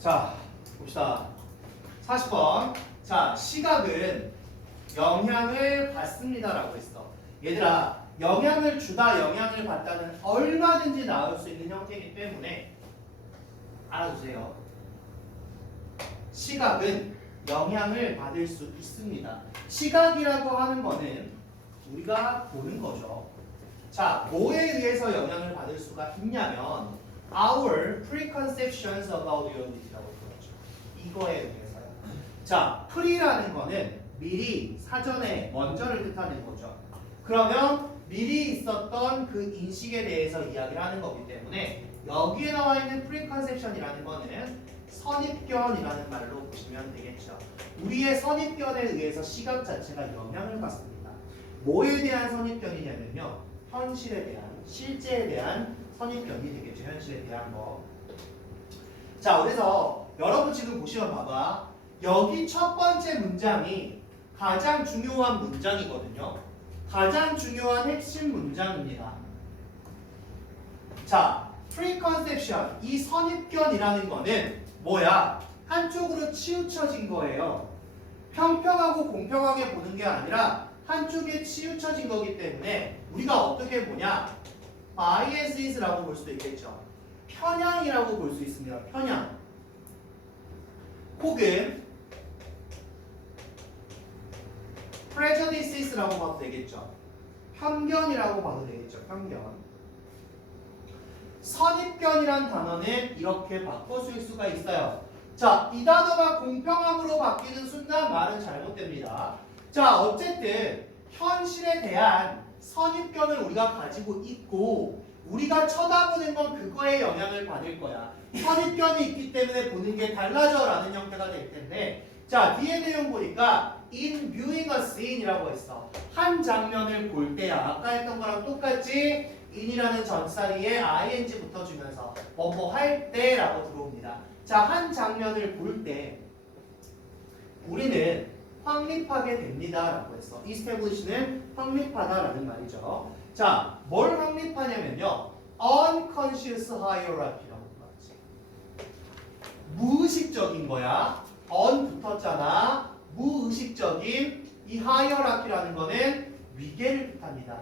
자, 봅시다. 40번. 자, 시각은 영향을 받습니다라고 했어. 얘들아, 영향을 주다, 영향을 받다는 얼마든지 나올 수 있는 형태이기 때문에 알아두세요. 시각은 영향을 받을 수 있습니다. 시각이라고 하는 거는 우리가 보는 거죠. 자, 뭐에 의해서 영향을 받을 수가 있냐면 our preconceptions about reality라고 불렀죠. 이거에 의해서요. 자, pre라는 거는 미리, 사전에, 먼저를 뜻하는 거죠. 그러면 미리 있었던 그 인식에 대해서 이야기를 하는 거기 때문에 여기에 나와 있는 preconception이라는 거는 선입견이라는 말로 보시면 되겠죠. 우리의 선입견에 의해서 시각 자체가 영향을 받습니다. 뭐에 대한 선입견이냐면요, 현실에 대한, 실제에 대한 선입견이 되겠죠. 현실에 대한 거. 자, 그래서 여러분 지금 보시면 봐봐. 여기 첫 번째 문장이 가장 중요한 문장이거든요. 가장 중요한 핵심 문장입니다. 자, preconception, 이 선입견이라는 거는 뭐야? 한쪽으로 치우쳐진 거예요. 평평하고 공평하게 보는 게 아니라 한쪽에 치우쳐진 거기 때문에 우리가 어떻게 보냐? biases라고 볼 수도 있겠죠. 편향이라고 볼 수 있습니다. 편향. 혹은 prejudices라고 봐도 되겠죠. 편견이라고 봐도 되겠죠. 편견. 선입견이란 단어는 이렇게 바꿔 쓸 수가 있어요. 자, 이 단어가 공평함으로 바뀌는 순간 말은 잘못됩니다. 자, 어쨌든 현실에 대한 선입견을 우리가 가지고 있고 우리가 쳐다보는 건 그거에 영향을 받을 거야. 선입견이 있기 때문에 보는 게 달라져 라는 형태가 될 텐데, 자, 뒤에 내용 보니까 in viewing a scene이라고 했어. 한 장면을 볼 때야. 아까 했던 거랑 똑같이 in이라는 전사리에 ing 붙어주면서 뭐뭐 할 때라고 들어옵니다. 자, 한 장면을 볼 때 우리는 확립하게 됩니다 라고 했어. establish는 확립하다라는 말이죠. 자, 뭘 확립하냐면요, unconscious hierarchy라고 불렀지. 무의식적인 거야. un 붙었잖아. 무의식적인 이 hierarchy라는 거는 위계를 뜻합니다.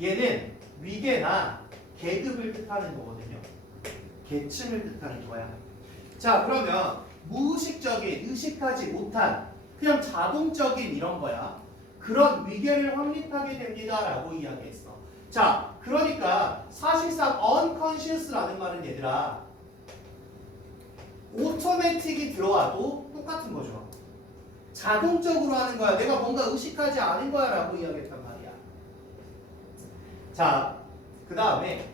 얘는 위계나 계급을 뜻하는 거거든요. 계층을 뜻하는 거야. 자, 그러면 무의식적인, 의식하지 못한 그냥 자동적인 이런 거야. 그런 위계를 확립하게 됩니다라고 이야기했어. 자, 그러니까 사실상 unconscious라는 말은 얘들아, 오토매틱이 들어와도 똑같은 거죠. 자동적으로 하는 거야. 내가 뭔가 의식하지 않은 거야 라고 이야기했단 말이야. 자, 그 다음에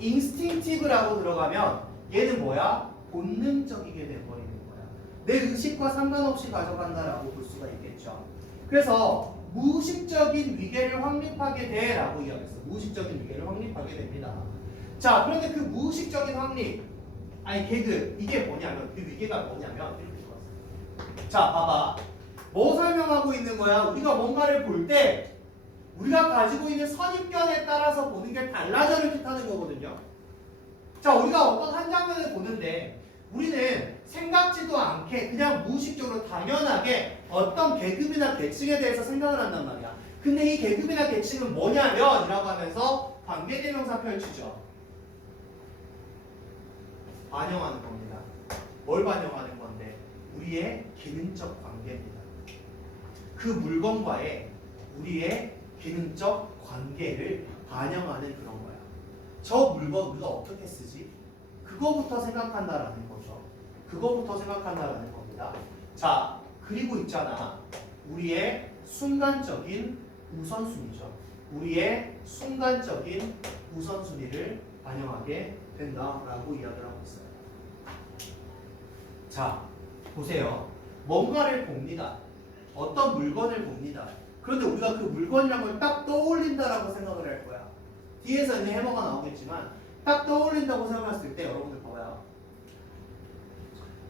instinctive라고 들어가면 얘는 뭐야? 본능적이게 돼버리는 거야. 내 의식과 상관없이 가져간다라고 볼 수가 있겠죠. 그래서 무의식적인 위계를 확립하게 돼 라고 이야기했어. 무의식적인 위계를 확립하게 됩니다. 자, 그런데 그 무의식적인 확립, 아니 계급, 이게 뭐냐면, 그 위계가 뭐냐면 이렇게 들어왔어. 자, 봐봐. 뭐 설명하고 있는 거야? 우리가 뭔가를 볼 때 우리가 가지고 있는 선입견에 따라서 보는 게 달라져를 뜻하는 거거든요. 자, 우리가 어떤 한 장면을 보는데 우리는 생각지도 않게 그냥 무의식적으로 당연하게 어떤 계급이나 계층에 대해서 생각을 한단 말이야. 근데 이 계급이나 계층은 뭐냐면 이라고 하면서 관계대명사 펼치죠. 반영하는 겁니다. 뭘 반영하는 건데? 우리의 기능적 관계입니다. 그 물건과의 우리의 기능적 관계를 반영하는 그런 거야. 저 물건 우리가 어떻게 쓰지? 그거부터 생각한다라는 거죠. 그거부터 생각한다라는 겁니다. 자, 그리고 있잖아. 우리의 순간적인 우선순위죠. 우리의 순간적인 우선순위를 반영하게 된다라고 이야기를 하고 있어요. 자, 보세요. 뭔가를 봅니다. 어떤 물건을 봅니다. 그런데 우리가 그 물건이라는 걸 딱 떠올린다라고 생각을 할 거야. 뒤에서 이제 해머가 나오겠지만 딱 떠올린다고 생각했을 때 여러분들 봐봐요.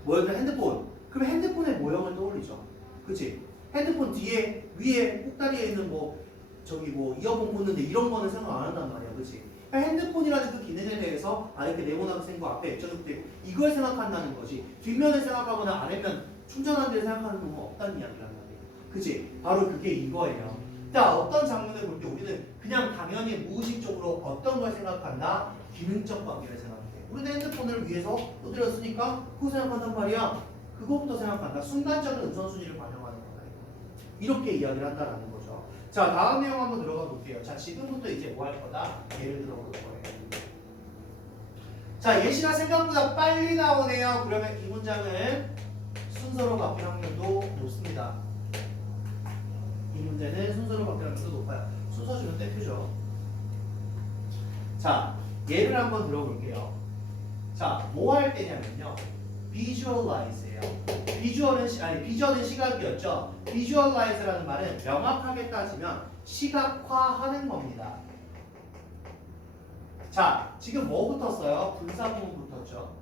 뭐였냐? 핸드폰. 그럼 핸드폰의 모형을 떠올리죠. 그치? 핸드폰 뒤에, 위에, 꼭다리에 있는 뭐 저기 뭐 이어폰 꽂는데 이런 거는 생각 안 한단 말이야, 그렇지? 핸드폰이라는 그 기능에 대해서 이렇게 네모나게 생긴 거 앞에 액정이 되고 이걸 생각한다는 거지. 뒷면을 생각하거나 아래면 충전하는 데를 생각하는 건 없다는 이야기란 말이야. 그치? 바로 그게 이거예요. 자, 어떤 장면을 볼 때 우리는 그냥 당연히 무의식적으로 어떤 걸 생각한다? 기능적 관계를 생각해. 우리는 핸드폰을 위해서 두드렸으니까 그거 생각한단 말이야. 그거부터 생각한다. 순간적인 우선순위를 반영하는 거다. 이렇게 이야기를 한다는 거죠. 자, 다음 내용 한번 들어가 볼게요. 자, 지금부터 이제 뭐 할 거다? 예를 들어 볼 거예요. 자, 예시가 생각보다 빨리 나오네요. 그러면 이 문장은 순서로 바뀔 확률도 높습니다. 이 문제는 순서로 바뀔 확률도 높아요. 순서 주면 땡큐죠. 자, 예를 한번 들어볼게요. 자, 뭐 할 때냐면요. visualize예요. 비주얼은 시각이었죠. visualize라는 말은 명확하게 따지면 시각화하는 겁니다. 자, 지금 뭐 붙었어요? 분사구문 붙었죠.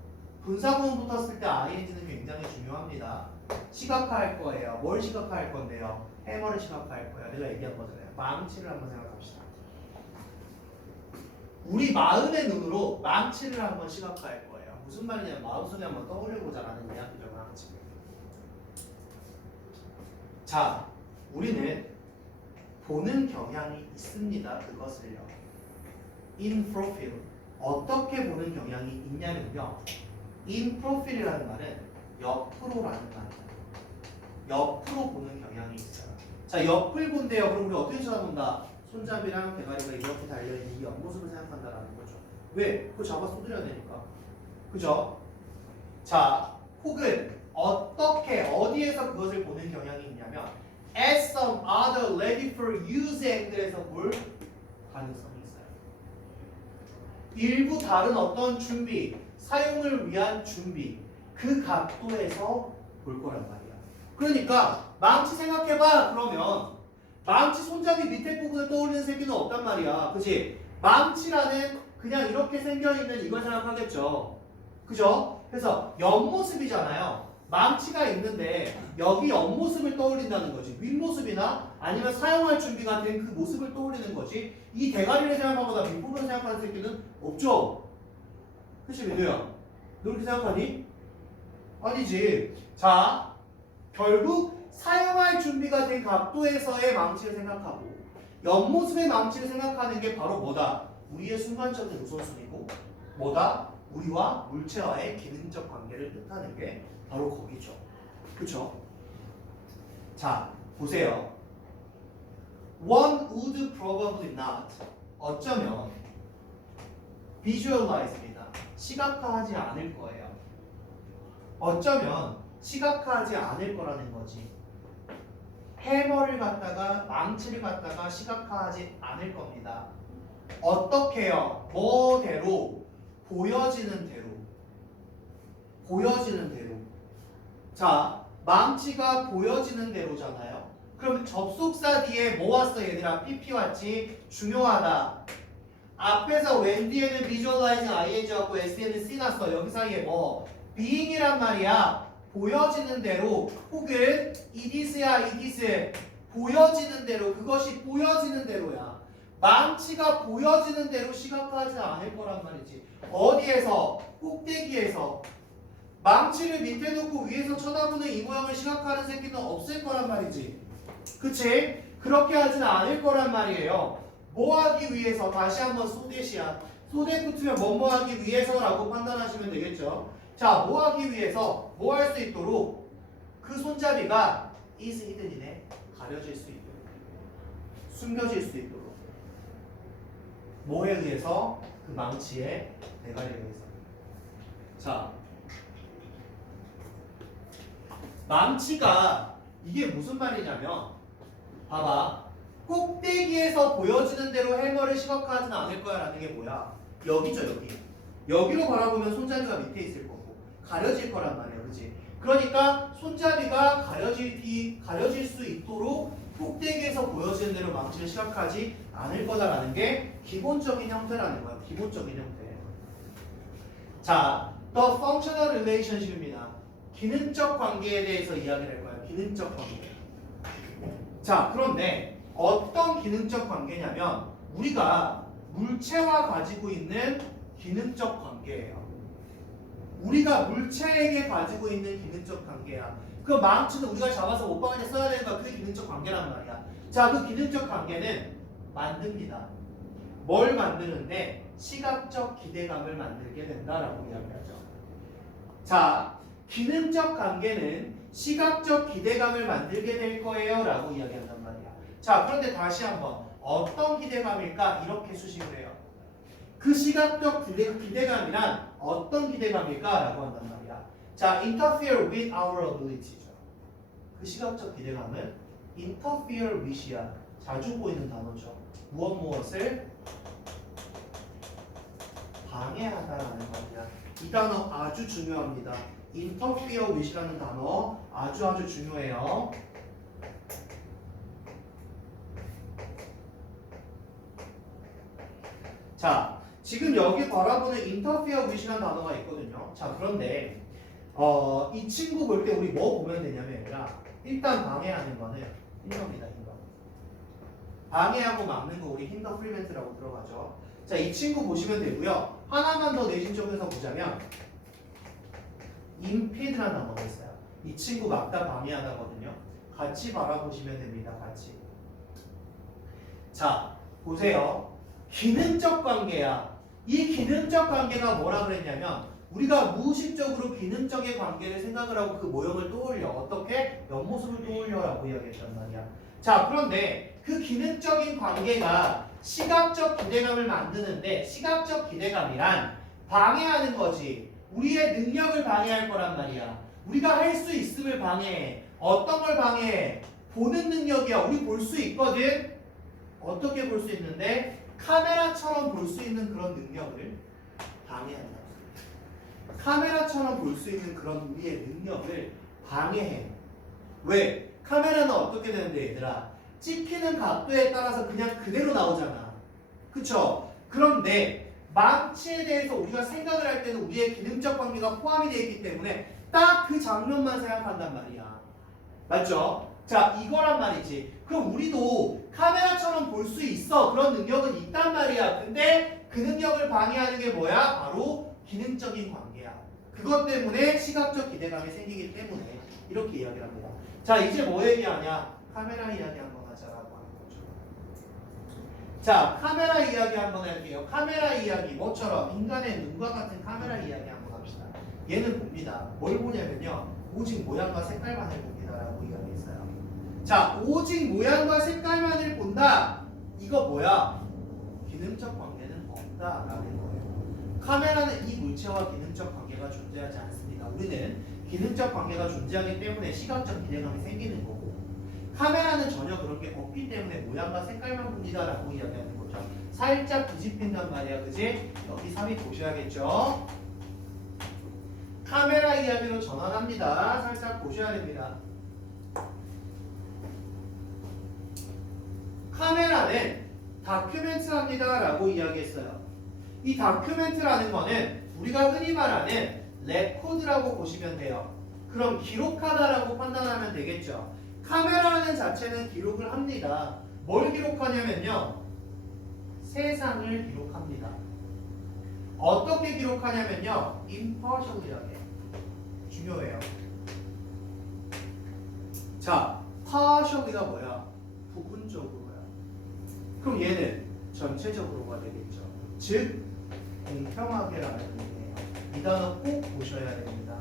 분사구문 붙었을 때 ing는 굉장히 중요합니다. 시각화할 거예요. 뭘 시각화할 건데요? 해머를 시각화할 거예요. 내가 얘기한 거잖아요. 망치를 한번 생각합시다. 우리 마음의 눈으로 망치를 한번 시각화할 거예요. 무슨 말이냐면 마음속에 한번 떠올려보자라는 이야기죠. 망치. 자, 우리는 보는 경향이 있습니다. 그것을요. in profile. 어떻게 보는 경향이 있냐면요. in profile이라는 말은 옆으로라는 말이에요. 옆으로 보는 경향이 있어요. 자, 옆을 본대요. 그럼 우리 어떻게 쳐다본다? 손잡이랑 대가리가 이렇게 달려있는 이 옆모습을 생각한다라는 거죠. 왜? 그거 잡아 쏟으려야 되니까. 그죠? 자, 혹은 어떻게, 어디에서 그것을 보는 경향이 있냐면 as some other ready for use 앵글에서 볼 가능성이 있어요. 일부 다른 어떤 준비, 사용을 위한 준비, 그 각도에서 볼 거란 말이야. 그러니까 망치 생각해봐. 그러면 망치 손잡이 밑에 부분을 떠올리는 새끼는 없단 말이야. 그치? 망치라는 그냥 이렇게 생겨있는 이걸 생각하겠죠. 그죠? 그래서 옆모습이잖아요. 망치가 있는데 여기 옆모습을 떠올린다는 거지. 윗모습이나 아니면 사용할 준비가 된 그 모습을 떠올리는 거지. 이 대가리를 생각하거나 밑부분을 생각하는 새끼는 없죠. 그치, 민우야? 너 그렇게 생각하니? 아니지. 자, 결국 사용할 준비가 된 각도에서의 망치를 생각하고 옆모습의 망치를 생각하는 게 바로 뭐다? 우리의 순간적인 우선순위고 뭐다? 우리와 물체와의 기능적 관계를 뜻하는 게 바로 거기죠. 그쵸? 자, 보세요. One would probably not. 어쩌면 visualize입니다. 시각화하지 않을 거예요. 어쩌면 시각화하지 않을 거라는 거지. 해머를 갖다가 망치를 갖다가 시각화하지 않을 겁니다. 어떻게요? 뭐대로? 보여지는 대로. 보여지는 대로. 자, 망치가 보여지는 대로잖아요. 그럼 접속사 뒤에 뭐 왔어 얘들아? PP 왔지? 중요하다. 앞에서 when 뒤에는 visualizing ing 왔고 s는 c 났어. 여기 사이에 뭐? being이란 말이야. 보여지는 대로 혹은 it is야 it is. 보여지는 대로. 그것이 보여지는 대로야. 망치가 보여지는 대로 시각화하지 않을 거란 말이지. 어디에서? 꼭대기에서. 망치를 밑에 놓고 위에서 쳐다보는 이 모양을 시각화하는 새끼는 없을 거란 말이지. 그치? 그렇게 하지는 않을 거란 말이에요. 뭐 하기 위해서? 다시 한번 소댓이야. 소댓 붙으면 뭐뭐 하기 위해서라고 판단하시면 되겠죠. 자, 뭐 하기 위해서? 뭐 할 수 있도록? 그 손잡이가 is hidden이네. 가려질 수 있도록. 숨겨질 수 있도록. 뭐에 의해서? 그 망치의 대가리에 의해서. 자, 망치가 이게 무슨 말이냐면 봐봐. 꼭대기에서 보여지는 대로 해머를 시각화하지는 않을 거야 라는 게 뭐야? 여기죠, 여기. 여기로 바라보면 손잡이가 밑에 있을 거고 가려질 거란 말이야, 그치? 그러니까 손잡이가 가려질 수 있도록 꼭대기에서 보여지는 대로 망치를 시각하지 않을 거다라는 게 기본적인 형태라는 거야. 기본적인 형태. 자, the functional relationship입니다. 기능적 관계에 대해서 이야기를 할 거야. 기능적 관계. 자, 그런데 어떤 기능적 관계냐면 우리가 물체와 가지고 있는 기능적 관계예요. 우리가 물체에게 가지고 있는 기능적 관계야. 그 망치는 우리가 잡아서 옷방에 써야 되는 거 그게 기능적 관계란 말이야. 자, 그 기능적 관계는 만듭니다. 뭘 만드는데? 시각적 기대감을 만들게 된다라고 이야기하죠. 자, 기능적 관계는 시각적 기대감을 만들게 될 거예요 라고 이야기한단 말이야. 자, 그런데 다시 한번 어떤 기대감일까? 이렇게 수식을 해요. 그 시각적 기대감이란 어떤 기대감일까? 라고 한단 말이야. 자, interfere with our ability죠. 그 시각적 기대감은 interfere with이야. 자주 보이는 단어죠. 무엇을 방해하다라는 말이야. 이 단어 아주 중요합니다. interfere with이라는 단어 아주 중요해요. 자, 지금 여기 바라보는 interfere with이라는 단어가 있거든요. 자, 그런데 이 친구 볼 때 우리 뭐 보면 되냐면 얘들아, 일단 방해하는 거는 힌더입니다. 힌더. 방해하고 막는 거 우리 힌더 프리벤트라고 들어가죠. 자, 이 친구 보시면 되고요. 하나만 더 내신적에서 보자면 impede라는 단어가 있어요. 이 친구 막다 방해하다거든요. 같이 바라보시면 됩니다. 같이. 자, 보세요. 기능적 관계야. 이 기능적 관계가 뭐라 그랬냐면 우리가 무의식적으로 기능적인 관계를 생각을 하고 그 모형을 떠올려. 어떻게? 옆모습을 떠올려라고 이야기했단 말이야. 자, 그런데 그 기능적인 관계가 시각적 기대감을 만드는데 시각적 기대감이란 방해하는 거지. 우리의 능력을 방해할 거란 말이야. 우리가 할 수 있음을 방해해. 어떤 걸 방해해? 보는 능력이야. 우리 볼 수 있거든. 어떻게 볼 수 있는데? 카메라처럼 볼 수 있는 그런 능력을 방해한다. 카메라처럼 볼 수 있는 그런 우리의 능력을 방해해. 왜? 카메라는 어떻게 되는데 얘들아? 찍히는 각도에 따라서 그냥 그대로 나오잖아. 그쵸? 그런데 망치에 대해서 우리가 생각을 할 때는 우리의 기능적 관계가 포함이 되어 있기 때문에 딱 그 장면만 생각한단 말이야. 맞죠? 자, 이거란 말이지. 그럼 우리도 카메라처럼 볼 수 있어. 그런 능력은 있단 말이야. 근데 그 능력을 방해하는 게 뭐야? 바로 기능적인 관계야. 그것 때문에 시각적 기대감이 생기기 때문에 이렇게 이야기를 합니다. 자, 이제 뭐 얘기하냐? 카메라 이야기 한번 하자라고 하는 거죠. 자, 카메라 이야기 한번 할게요. 카메라 이야기 뭐처럼 인간의 눈과 같은 카메라 이야기 한번 합시다. 얘는 봅니다. 뭘 보냐면요. 오직 모양과 색깔만을 봅니다라고 이야기했어요. 자, 오직 모양과 색깔만을 본다. 이거 뭐야? 기능적 관계는 없다라는 거예요. 카메라는 이 물체와 기능적 관계가 존재하지 않습니다. 우리는 기능적 관계가 존재하기 때문에 시각적 기대감이 생기는 거고, 카메라는 전혀 그런 게 없기 때문에 모양과 색깔만 봅니다라고 이야기하는 거죠. 살짝 뒤집힌단 말이야, 그지? 여기 삽입 보셔야겠죠? 카메라 이야기로 전환합니다. 살짝 보셔야 됩니다. 카메라는 다큐멘트합니다 라고 이야기했어요. 이 다큐멘트라는 거는 우리가 흔히 말하는 레코드라고 보시면 돼요. 그럼 기록하다라고 판단하면 되겠죠. 카메라는 자체는 기록을 합니다. 뭘 기록하냐면요. 세상을 기록합니다. 어떻게 기록하냐면요. impartial이라고 해요. 중요해요. 자, partial이가 뭐야? 부분적으로야. 그럼 얘는 전체적으로가 되겠죠. 즉 공평하게라는 의미예요. 이 단어 꼭 보셔야 됩니다.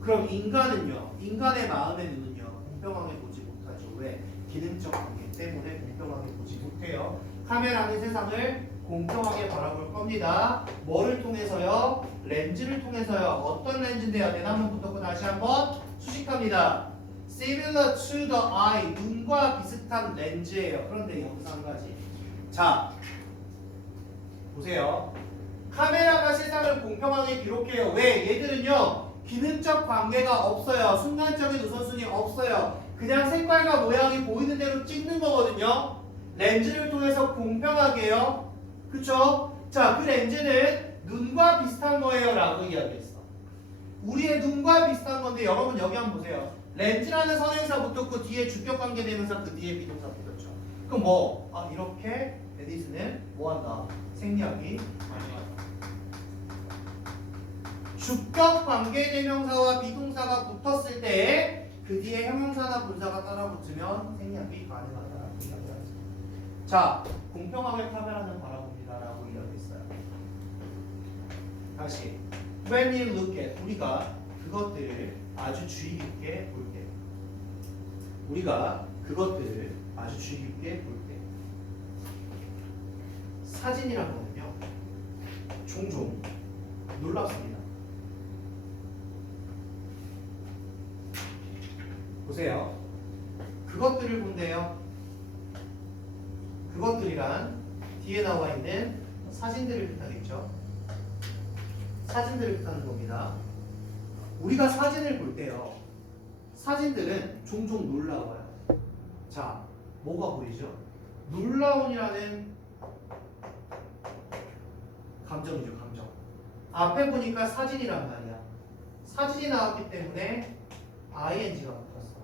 그럼 인간은요. 인간의 마음의 눈은요. 공평하게 보지 못하죠. 왜? 기능적 관계 때문에 공평하게 보지 못해요. 카메라는 세상을 공평하게 바라볼 겁니다. 뭐를 통해서요? 렌즈를 통해서요. 어떤 렌즈인데요? 대나무 붙었고 다시 한번 수식합니다. Similar to the eye. 눈과 비슷한 렌즈예요. 그런데 여기서 한 가지. 자, 보세요. 카메라가 세상을 공평하게 기록해요. 왜? 얘들은요. 기능적 관계가 없어요. 순간적인 우선순위 없어요. 그냥 색깔과 모양이 보이는 대로 찍는 거거든요. 렌즈를 통해서 공평하게요. 그쵸? 자, 그 렌즈는 눈과 비슷한 거예요 라고 이야기했어. 우리의 눈과 비슷한 건데 여러분 여기 한번 보세요. 렌즈라는 선행사 붙었고 뒤에 주격 관계 되면서 그 뒤에 비동사 붙었죠. 그럼 뭐? 아, 이렇게 에디슨은 뭐한다? 생략이 가능하다. 주격 관계대명사와 비동사가 붙었을 때 그 뒤에 형용사나 분사가 따라 붙으면 생략이 가능하다라고 이야기하죠. 자, 공평하게 타결하는 바라봅니다라고 이야기했어요. 다시, when you look at, 우리가 그것들을 아주 주의 깊게 볼 때, 우리가 그것들을 아주 주의 깊게 볼 때, 사진이란 거는요 종종 놀랍습니다. 보세요. 그것들을 본대요. 그것들이란 뒤에 나와 있는 사진들을 뜻하겠죠. 사진들을 뜻하는 겁니다. 우리가 사진을 볼 때요, 사진들은 종종 놀라워요. 자, 뭐가 보이죠? 놀라움이라는 감정이죠, 감정. 앞에 보니까 사진이란 말이야. 사진이 나왔기 때문에 ing가 붙었어.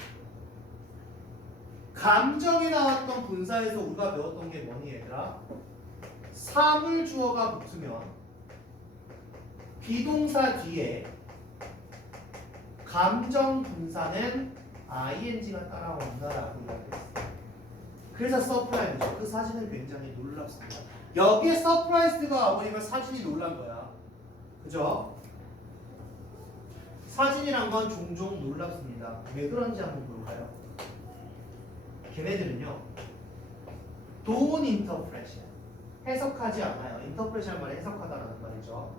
감정이 나왔던 분사에서 우리가 배웠던 게 뭐니 얘들아? 사물 주어가 붙으면 비동사 뒤에 감정 분사는 ing가 따라온다라고 이야기했어요. 그래서 서프라이즈죠. 그 사진은 굉장히 놀랍습니다. 여기에 서프라이즈가 와보니까 사진이 놀란 거야. 그죠? 사진이란 건 종종 놀랍습니다. 왜 그런지 한번 볼까요? 걔네들은요, don't interpret, 해석하지 않아요. interpret이란 말은 해석하다라는 말이죠.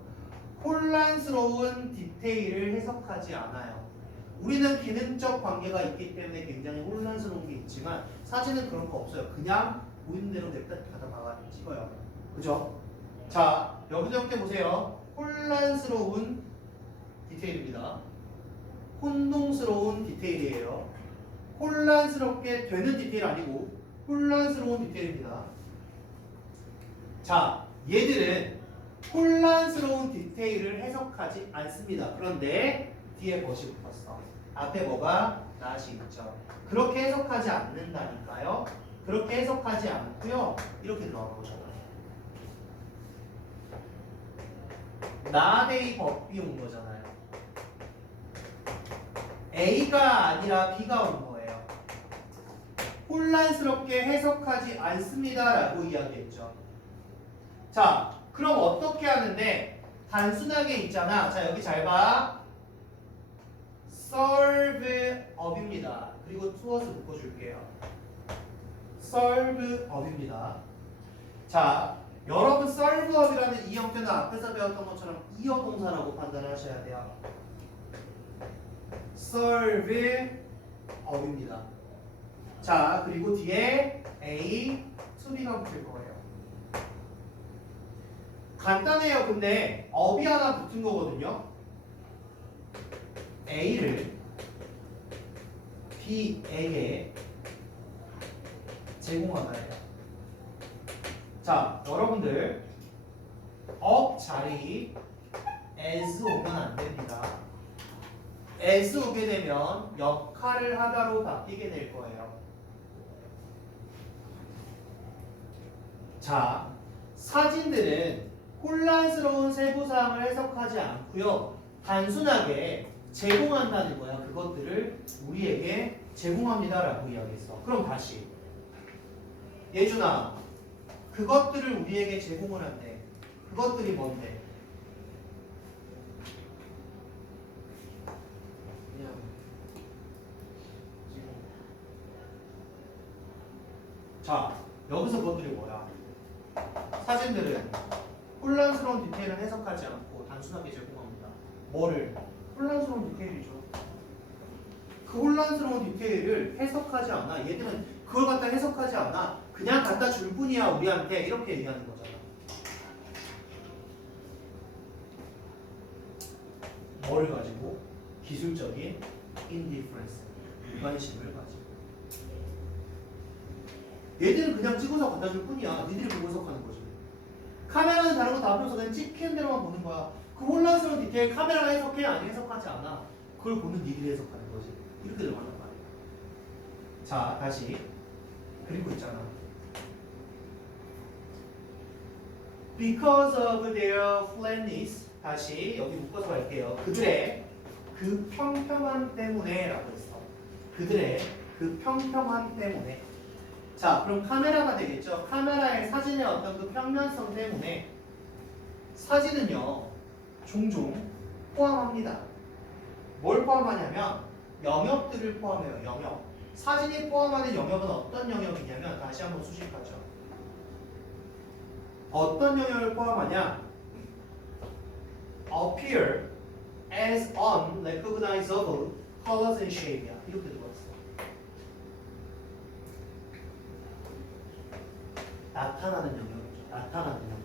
혼란스러운 디테일을 해석하지 않아요. 우리는 기능적 관계가 있기 때문에 굉장히 혼란스러운 게 있지만 사진은 그런 거 없어요. 그냥 보이는 대로 냅다 가다가 찍어요. 그죠? 자, 여기도 함께 보세요. 혼란스러운 디테일입니다. 혼동스러운 디테일이에요. 혼란스럽게 되는 디테일 아니고 혼란스러운 디테일입니다. 자, 얘들은 혼란스러운 디테일을 해석하지 않습니다. 그런데 뒤에 것이 붙었어. 앞에 뭐가? not이 있죠. 그렇게 해석하지 않는다니까요. 그렇게 해석하지 않고요. 이렇게 들어가 보잖아요. not의 법이 온 거잖아요. A가 아니라 B가 온 거예요. 혼란스럽게 해석하지 않습니다라고 이야기했죠. 자, 그럼 어떻게 하는데? 단순하게 있잖아. 자, 여기 잘 봐. serve up입니다. 그리고 towards 묶어줄게요. serve up입니다. 자, 여러분 serve up이라는 이 형태는 앞에서 배웠던 것처럼 이어 동사라고 판단하셔야 돼요. serve up입니다. 자, 그리고 뒤에 A, to B가 붙을 거예요. 간단해요. 근데 up이 하나 붙은 거거든요. A를 B에게 제공하다예요. 자, 여러분들 up 자리 as 오면 안 됩니다. as 오게 되면 역할을 하다로 바뀌게 될 거예요. 자, 사진들은 혼란스러운 세부사항을 해석하지 않고요. 단순하게 제공한다는 거야. 그것들을 우리에게 제공합니다라고 이야기했어. 그럼 다시 예준아, 그것들을 우리에게 제공을 한대. 그것들이 뭔데? 자, 여기서 그것들이 뭐야? 사진들은 혼란스러운 디테일은 해석하지 않고 단순하게 제공합니다. 뭐를? 혼란스러운 디테일이죠. 그 혼란스러운 디테일을 해석하지 않아. 얘들은 그걸 갖다 해석하지 않아. 그냥 갖다 줄 뿐이야 우리한테. 이렇게 얘기하는 거잖아. 뭐를 가지고? 기술적인 indifference, 무관심을 가지고. 얘들은 그냥 찍어서 갖다 줄 뿐이야. 니들이 보고 해석하는 거지. 카메라는 다른 거 다 보면서 그냥 찍히는 대로만 보는 거야. 그 혼란스러운 디테일 카메라가 해석해? 아니 해석하지 않아. 그걸 보는 니들이 해석하는 거지. 이렇게 들어간단 말이야. 자, 다시. 그리고 있잖아. Because of their flatness. 다시 여기 묶어서 갈게요. 그들의 그 평평함 때문에 라고 했어. 그들의 그 평평함 때문에. 자, 그럼 카메라가 되겠죠. 카메라의 사진의 어떤 그 평면성 때문에 사진은요 종종 포함합니다. 뭘 포함하냐면 영역들을 포함해요. 영역. 사진이 포함하는 영역은 어떤 영역이냐면 다시 한번 수식하죠. 어떤 영역을 포함하냐? appear as unrecognizable colors and shape이야. 이렇게 들어왔어. 나타나는 영역이죠. 나타나는 영역.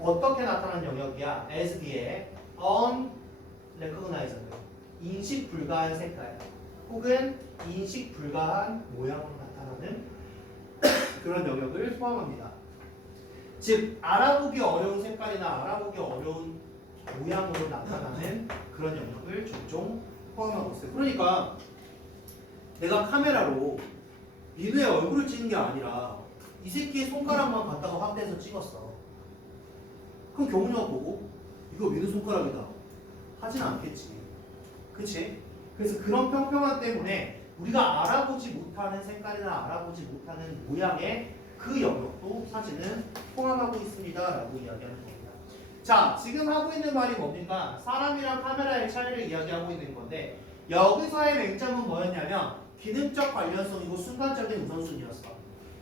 어떻게 나타나는 영역이야? as 뒤에 unrecognizable 인식 불가한 색깔 혹은 인식 불가한 모양으로 나타나는 그런 영역을 포함합니다. 즉 알아보기 어려운 색깔이나 알아보기 어려운 모양으로 나타나는 그런 영역을 종종 포함하고 있어요. 그러니까 내가 카메라로 민우의 얼굴을 찍는 게 아니라 이 새끼의 손가락만 갖다가 확대해서 찍었어. 그럼 경훈이가 보고 이거 민우 손가락이다 하진 않겠지. 그치? 그래서 그런 평평함 때문에 우리가 알아보지 못하는 색깔이나 알아보지 못하는 모양의 그 영역도 사진은 포함하고 있습니다 라고 이야기하는 겁니다. 자, 지금 하고 있는 말이 뭡니까? 사람이랑 카메라의 차이를 이야기하고 있는 건데 여기서의 맹점은 뭐였냐면 기능적 관련성이고 순간적인 우선순위였어.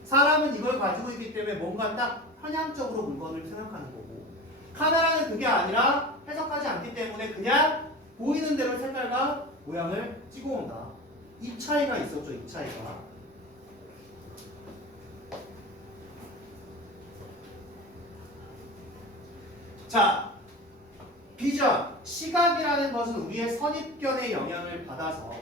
사람은 이걸 가지고 있기 때문에 뭔가 딱 편향적으로 물건을 생각하는 거고 카메라는 그게 아니라 해석하지 않기 때문에 그냥 보이는 대로 색깔과 모양을 찍어온다. 이 차이가 있었죠. 이 차이가. 자, 비전, 시각이라는 것은 우리의 선입견의 영향을 받아서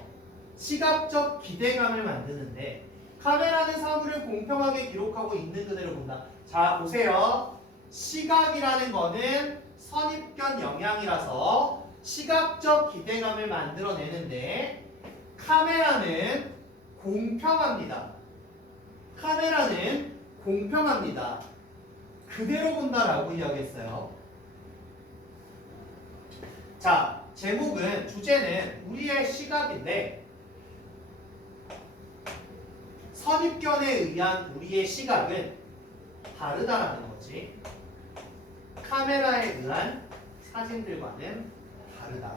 시각적 기대감을 만드는데 카메라는 사물을 공평하게 기록하고 있는 그대로 본다. 자, 보세요. 시각이라는 거는 선입견 영향이라서 시각적 기대감을 만들어내는데 카메라는 공평합니다. 카메라는 공평합니다. 그대로 본다라고 이야기했어요. 자, 제목은 주제는 우리의 시각인데 선입견에 의한 우리의 시각은 다르다라는 거지. 카메라에 의한 사진들과는 다르다.